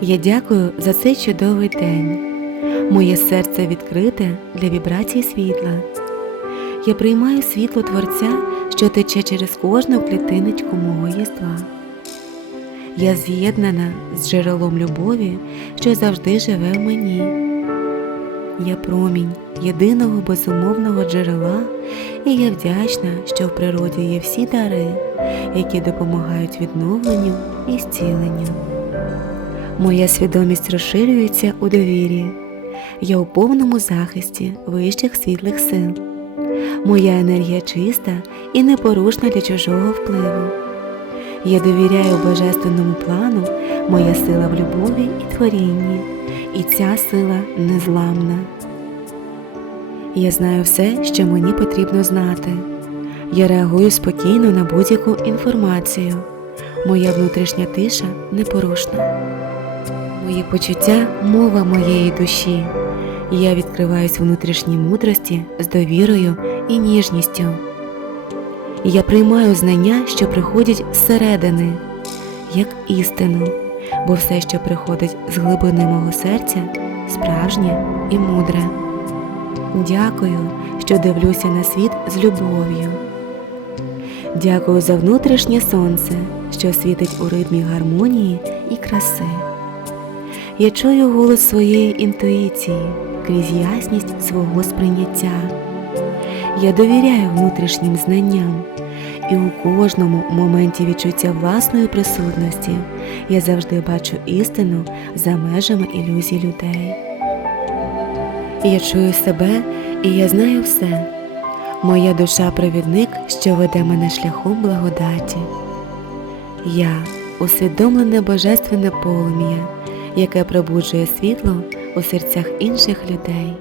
Я дякую за цей чудовий день. Моє серце відкрите для вібрацій світла. Я приймаю світло Творця, що тече через кожну клітиночку мого єства. Я з'єднана з джерелом любові, що завжди живе в мені. Я промінь єдиного безумовного джерела, і я вдячна, що в природі є всі дари, які допомагають відновленню і зціленню. Моя свідомість розширюється у довірі. Я у повному захисті вищих світлих сил. Моя енергія чиста і непорушна для чужого впливу. Я довіряю божественному плану, моя сила в любові і творінні, і ця сила незламна. Я знаю все, що мені потрібно знати. Я реагую спокійно на будь-яку інформацію. Моя внутрішня тиша непорушна. Мої почуття мова моєї душі. Я відкриваюсь внутрішній мудрості з довірою і ніжністю. Я приймаю знання, що приходять зсередини, як істину, бо все, що приходить з глибини мого серця, справжнє і мудре. Дякую, що дивлюся на світ з любов'ю. Дякую за внутрішнє сонце, що світить у ритмі гармонії і краси. Я чую голос своєї інтуїції крізь ясність свого сприйняття. Я довіряю внутрішнім знанням, і у кожному моменті відчуття власної присутності я завжди бачу істину за межами ілюзій людей. Я чую себе і я знаю все. Моя душа провідник, що веде мене шляхом благодаті. Я усвідомлене божественне полум'я, яке пробуджує світло у серцях інших людей.